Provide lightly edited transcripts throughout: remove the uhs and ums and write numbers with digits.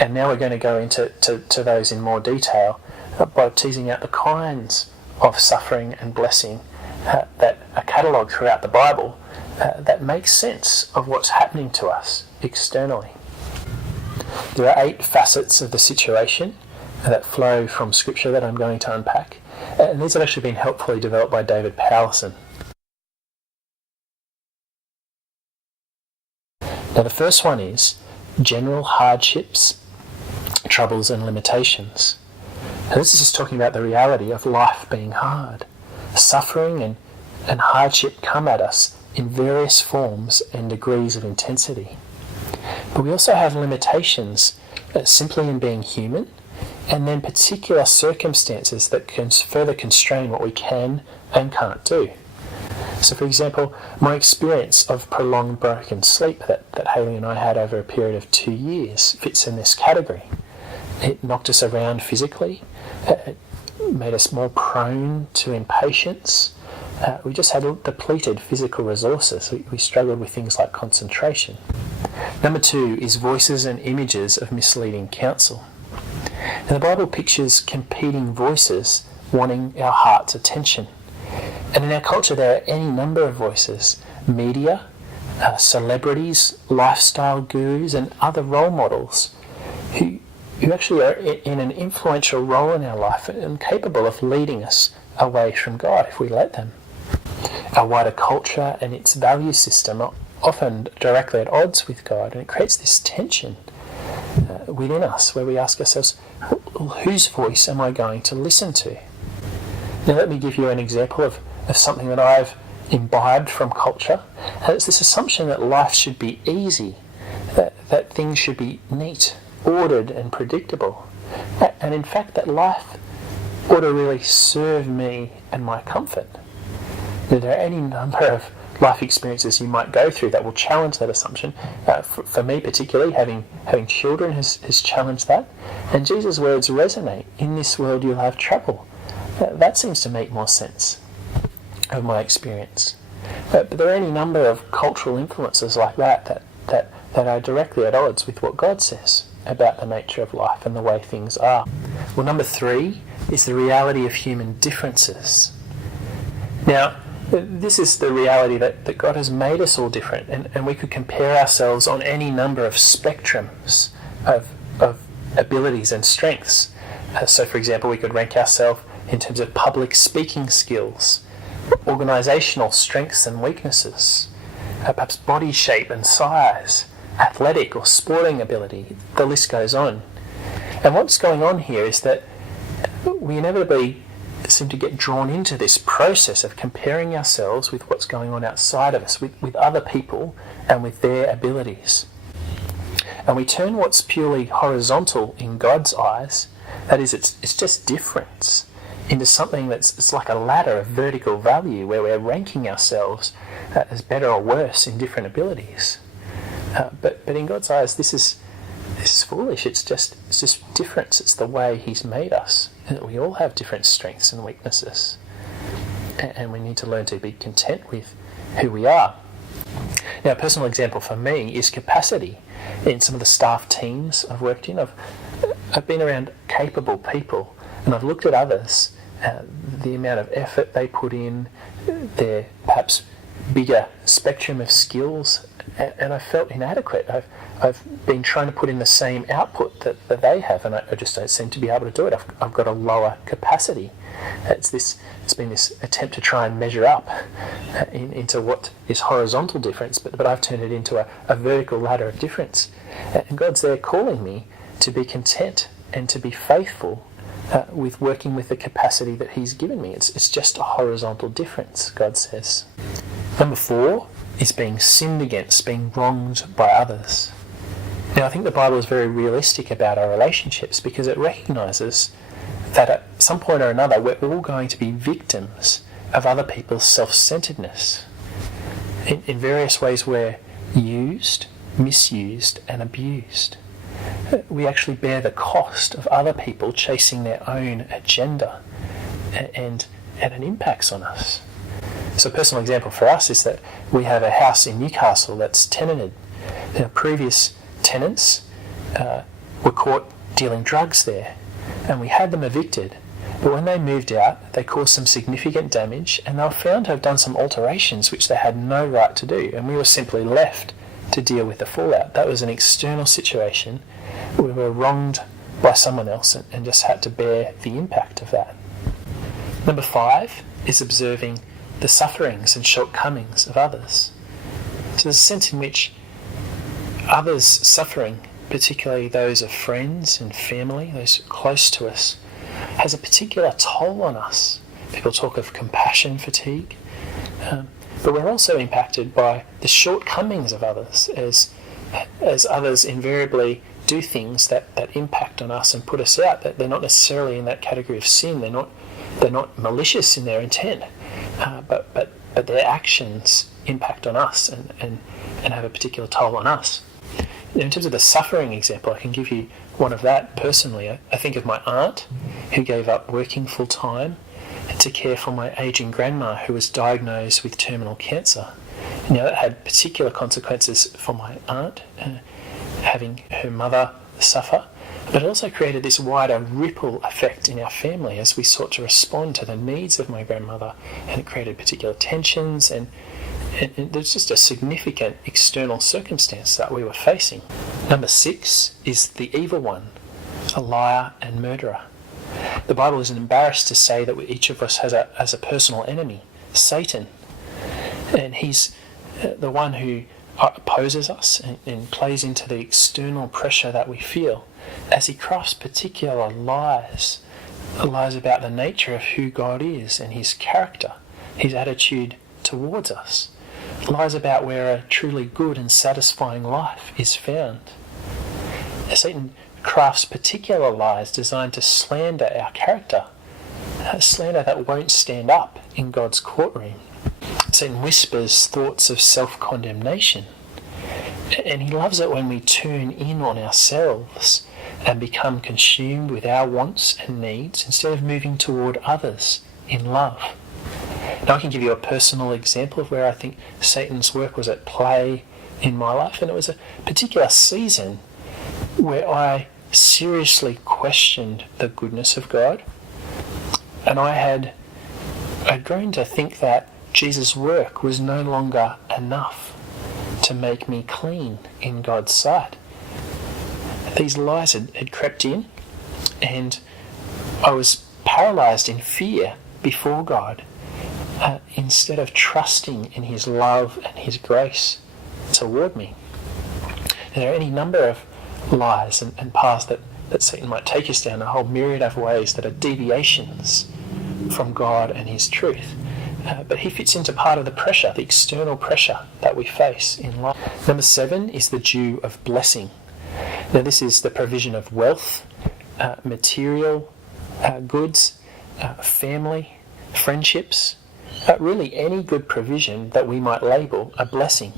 And now we're going to go into those in more detail by teasing out the kinds of suffering and blessing that are catalogued throughout the Bible that make sense of what's happening to us externally. There are 8 facets of the situation that flow from Scripture that I'm going to unpack, and these have actually been helpfully developed by David Powlison. Now the first one is general hardships, troubles and limitations. Now this is just talking about the reality of life being hard. Suffering and hardship come at us in various forms and degrees of intensity. But we also have limitations simply in being human, and then particular circumstances that can further constrain what we can and can't do. So for example, my experience of prolonged broken sleep that Hayley and I had over a period of 2 years fits in this category. It knocked us around physically, it made us more prone to impatience. We just had depleted physical resources. We struggled with things like concentration. Number 2 is voices and images of misleading counsel. Now, the Bible pictures competing voices wanting our heart's attention. And in our culture there are any number of voices: media, celebrities, lifestyle gurus and other role models who actually are in an influential role in our life and capable of leading us away from God if we let them. Our wider culture and its value system are often directly at odds with God, and it creates this tension within us where we ask ourselves, whose voice am I going to listen to? Now let me give you an example of something that I've imbibed from culture, and it's this assumption that life should be easy, that things should be neat, ordered and predictable, and in fact that life ought to really serve me and my comfort. There are any number of life experiences you might go through that will challenge that assumption. For me particularly, having children has challenged that, and Jesus' words resonate: in this world you'll have trouble. That seems to make more sense of my experience. But there are any number of cultural influences like that are directly at odds with what God says about the nature of life and the way things are. Well, number 3 is the reality of human differences. Now, this is the reality that God has made us all different, and we could compare ourselves on any number of spectrums of abilities and strengths. So, for example, we could rank ourselves in terms of public speaking skills, organisational strengths and weaknesses, perhaps body shape and size, athletic or sporting ability. The list goes on. And what's going on here is that we inevitably seem to get drawn into this process of comparing ourselves with what's going on outside of us, with other people and with their abilities. And we turn what's purely horizontal in God's eyes, that is, it's just difference, into something it's like a ladder of vertical value where we're ranking ourselves as better or worse in different abilities. But in God's eyes, this is foolish. It's just difference. It's the way He's made us. We all have different strengths and weaknesses, and we need to learn to be content with who we are. Now, a personal example for me is capacity. In some of the staff teams I've worked in, I've been around capable people, and I've looked at others, the amount of effort they put in, their perhaps bigger spectrum of skills, and I felt inadequate. I've been trying to put in the same output that they have, and I just don't seem to be able to do it. I've got a lower capacity. It's been this attempt to try and measure up into what is horizontal difference, but I've turned it into a vertical ladder of difference. And God's there calling me to be content and to be faithful with working with the capacity that He's given me. It's just a horizontal difference, God says. Number 4 is being sinned against, being wronged by others. Now, I think the Bible is very realistic about our relationships because it recognises that at some point or another we're all going to be victims of other people's self-centeredness. In various ways we're used, misused and abused. We actually bear the cost of other people chasing their own agenda, and it impacts on us. So a personal example for us is that we have a house in Newcastle that's tenanted. Previous tenants were caught dealing drugs there, and we had them evicted. But when they moved out, they caused some significant damage, and they were found to have done some alterations which they had no right to do, and we were simply left to deal with the fallout. That was an external situation. We were wronged by someone else and just had to bear the impact of that. Number 5 is observing the sufferings and shortcomings of others. So there's a sense in which others' suffering, particularly those of friends and family, those close to us, has a particular toll on us. People talk of compassion fatigue, but we're also impacted by the shortcomings of others as others invariably do things that impact on us and put us out. That they're not necessarily in that category of sin. They're not malicious in their intent, but their actions impact on us and have a particular toll on us. In terms of the suffering example, I can give you one of that personally. I think of my aunt who gave up working full time to care for my ageing grandma who was diagnosed with terminal cancer. Now that had particular consequences for my aunt, having her mother suffer, but it also created this wider ripple effect in our family as we sought to respond to the needs of my grandmother, and it created particular tensions and there's just a significant external circumstance that we were facing. Number 6 is the evil one, a liar and murderer. The Bible isn't embarrassed to say that each of us has a personal enemy, Satan. And he's the one who opposes us and plays into the external pressure that we feel as he crafts particular lies about the nature of who God is and his character, his attitude towards us. Lies about where a truly good and satisfying life is found. Satan crafts particular lies designed to slander our character, a slander that won't stand up in God's courtroom. Satan whispers thoughts of self-condemnation, and he loves it when we tune in on ourselves and become consumed with our wants and needs instead of moving toward others in love. Now I can give you a personal example of where I think Satan's work was at play in my life, and it was a particular season where I seriously questioned the goodness of God, and I'd grown to think that Jesus' work was no longer enough to make me clean in God's sight. These lies had crept in, and I was paralysed in fear before God, instead of trusting in his love and his grace toward me. There are any number of lies and paths that Satan might take us down, a whole myriad of ways that are deviations from God and his truth. But he fits into part of the pressure, the external pressure that we face in life. Number 7 is the Jui of Blessing. Now this is the provision of wealth, material goods, family, friendships, really any good provision that we might label a blessing.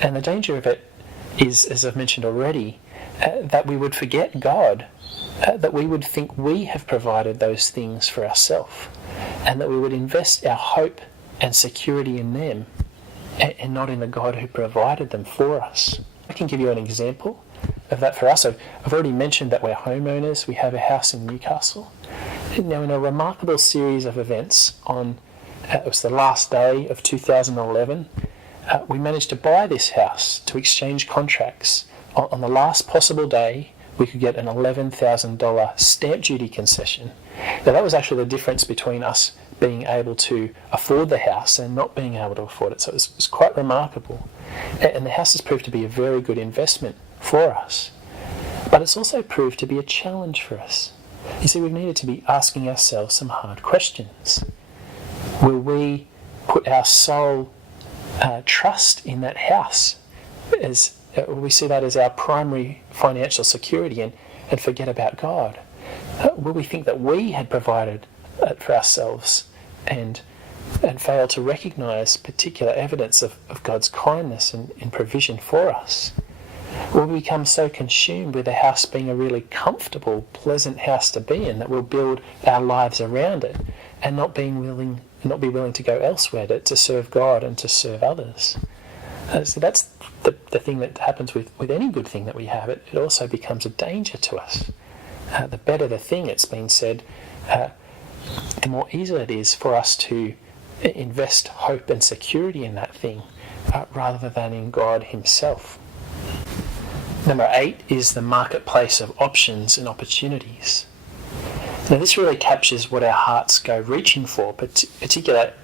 And the danger of it is, as I've mentioned already, that we would forget God, that we would think we have provided those things for ourselves, and that we would invest our hope and security in them and not in the God who provided them for us. I can give you an example of that for us. I've already mentioned that we're homeowners. We have a house in Newcastle. Now, in a remarkable series of events it was the last day of 2011, we managed to buy this house, to exchange contracts. On the last possible day, we could get an $11,000 stamp duty concession. Now that was actually the difference between us being able to afford the house and not being able to afford it. So it was quite remarkable. And the house has proved to be a very good investment for us. But it's also proved to be a challenge for us. You see, we've needed to be asking ourselves some hard questions. Will we put our sole trust in that house? Will we see that as our primary financial security and forget about God? Will we think that we had provided it for ourselves and fail to recognise particular evidence of God's kindness and provision for us? Will we become so consumed with the house being a really comfortable, pleasant house to be in that we'll build our lives around it and not be willing to go elsewhere to serve God and to serve others? So that's the thing that happens with any good thing that we have. It also becomes a danger to us. The better the thing, it's been said, the more easy it is for us to invest hope and security in that thing rather than in God himself. Number 8 is the marketplace of options and opportunities. Now this really captures what our hearts go reaching for, particular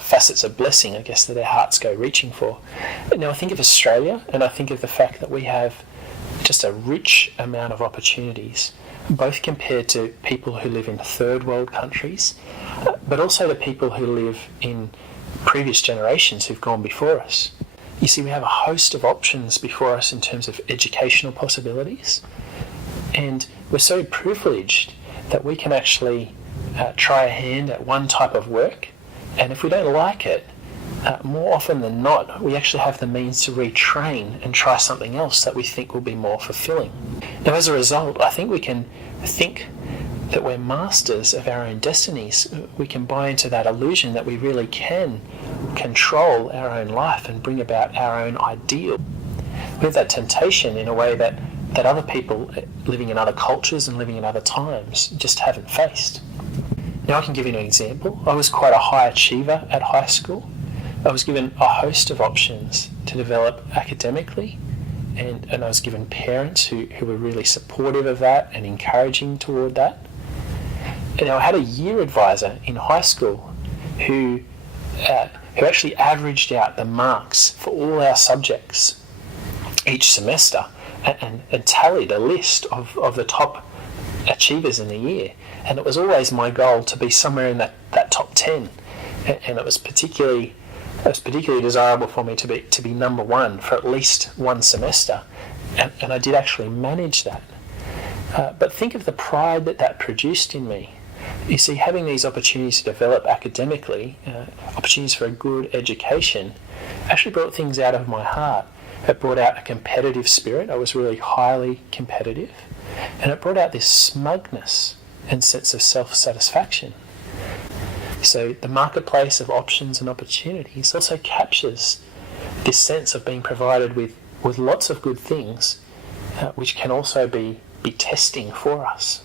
facets of blessing, I guess, that our hearts go reaching for. Now I think of Australia, and I think of the fact that we have just a rich amount of opportunities, both compared to people who live in third world countries, but also to people who live in previous generations who've gone before us. You see, we have a host of options before us in terms of educational possibilities, and we're so privileged that we can actually try a hand at one type of work, and if we don't like it, more often than not, we actually have the means to retrain and try something else that we think will be more fulfilling. Now, as a result, I think we can think that we're masters of our own destinies. We can buy into that illusion that we really can control our own life and bring about our own ideal. We have that temptation in a way that other people living in other cultures and living in other times just haven't faced. Now I can give you an example. I was quite a high achiever at high school. I was given a host of options to develop academically, and I was given parents who were really supportive of that and encouraging toward that. And I had a year advisor in high school who actually averaged out the marks for all our subjects each semester and tallied a list of the top achievers in the year. And it was always my goal to be somewhere in that top 10. And it was particularly desirable for me to be number one for at least one semester. And I did actually manage that. But think of the pride that produced in me. You see, having these opportunities to develop academically, opportunities for a good education, actually brought things out of my heart. It brought out a competitive spirit. I was really highly competitive. And it brought out this smugness and sense of self-satisfaction. So the marketplace of options and opportunities also captures this sense of being provided with lots of good things, which can also be testing for us.